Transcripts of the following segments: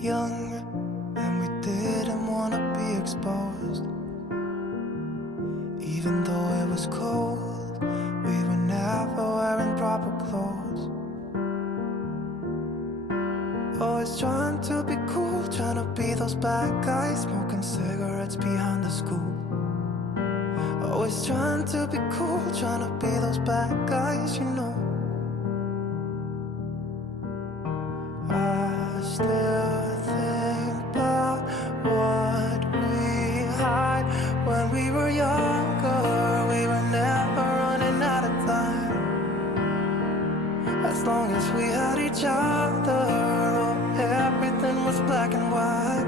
Young, and we didn't want to be exposed. Even though it was cold, we were never wearing proper clothes. Always trying to be cool, trying to be those bad guys, smoking cigarettes behind the school. Always trying to be cool, trying to be those bad guys, you know. I still think about what we had when we were younger. We were never running out of time. As long as we had each other, oh, everything was black and white.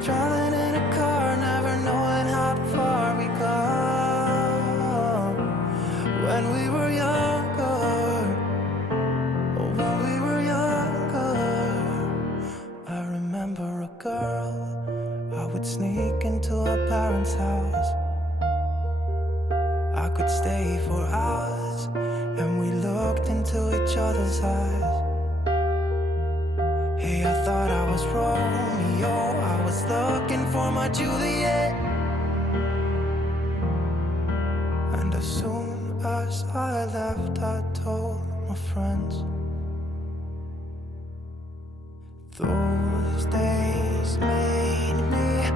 Driving in a car, never knowing how far we go. When we were younger, oh, when we were younger. I remember a girl, I would sneak into her parents' house. I could stay for hours, and we looked into each other's eyes. Hey, I thought I was Romeo, I was looking for my Juliet. And as soon as I left, I told my friends. Those days made me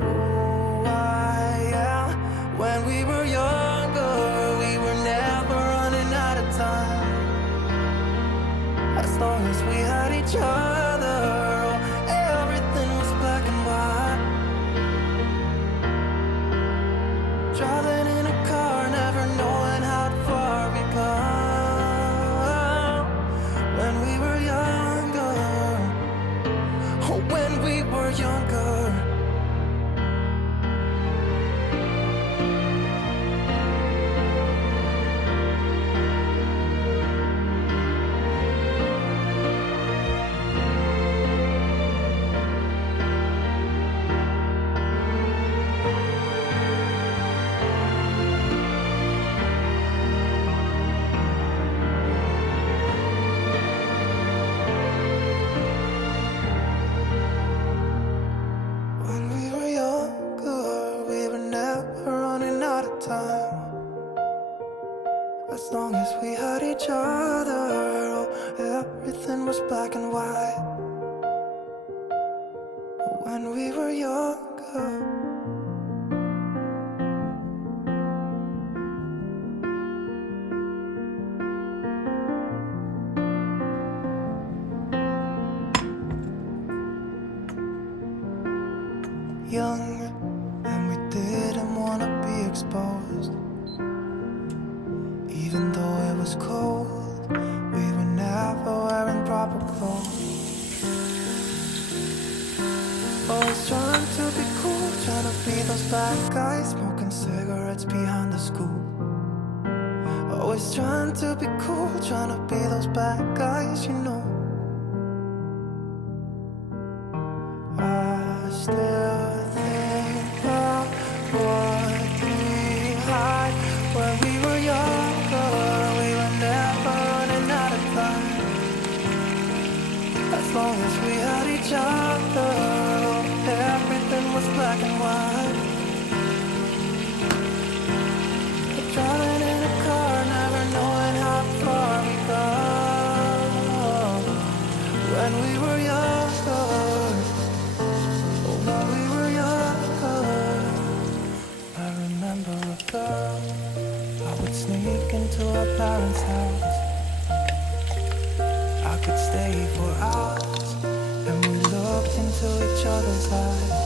who I am. When we were younger, we were never running out of time. As long as we had each other, everything was black and white. Driving in a car, never knowing how far we go. When we were younger, oh, when we were younger. As long as we had each other, oh, everything was black and white. When we were younger. Young, and we didn't want to be exposed. Even though it was cold, we were never wearing proper clothes. Always trying to be cool, trying to be those bad guys, smoking cigarettes behind the school. Always trying to be cool, trying to be those bad guys, you know. I still think about what we had when we were younger. We were never running out of time. As long as we had each other, everything was black and white. Driving in a car, never knowing how far we go. When we were younger, oh, when we were younger. I remember a girl, I would sneak into her parents' house. I could stay for hours, and we looked into each other's eyes.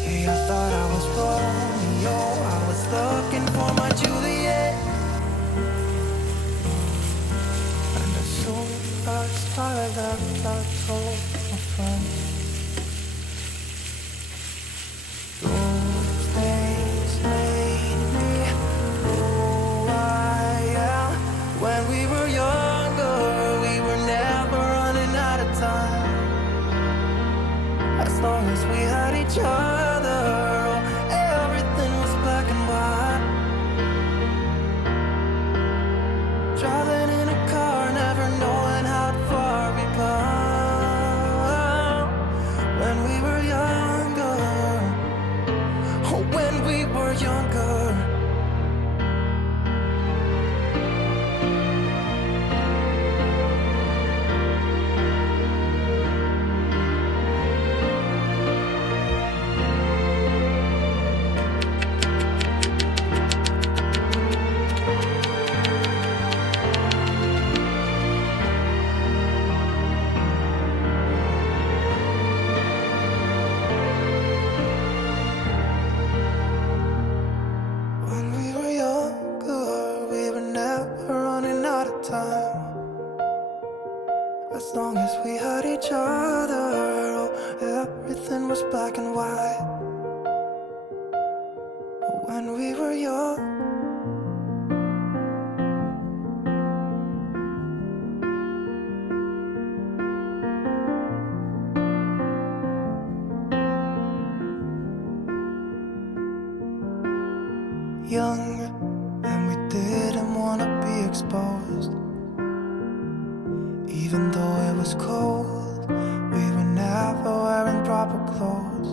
Hey, I thought I was Romeo, I was looking for my Juliet. And as soon as I left, I told my friends. Those days made me who I am. When we were younger, we were never running out of time. As long as we had each other, everything was black and white. Driving in a car, never knowing As long as we had each other, oh, everything was black and white. When we were young, and we didn't want to be exposed. Even though it was cold, we were never wearing proper clothes.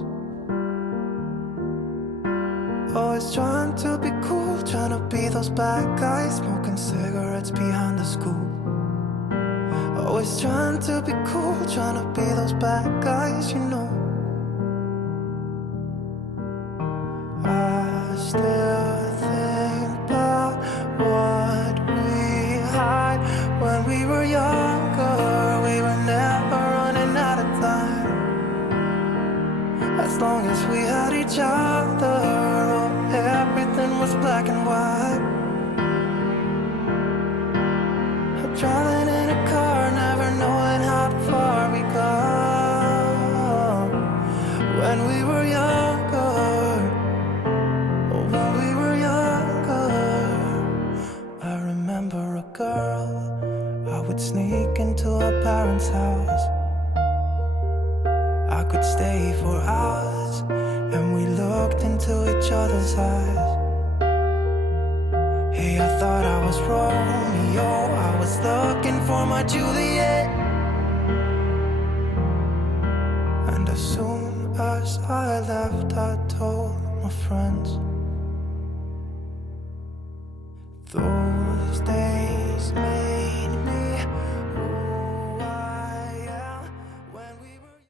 Always trying to be cool, trying to be those bad guys, smoking cigarettes behind the school. Always trying to be cool, trying to be those bad guys, you know. I still think about what we had when we were younger. We were never running out of time. As long as we had each other, oh, everything was black and white. Driving in a car, never knowing how far we go. When we were younger, when we were younger, I remember a girl. I would sneak into her parents' house. I could stay for hours, and we looked into each other's eyes. Hey, I thought I was Romeo, I was looking for my Juliet. And as soon as I left, I told my friends. Those days made me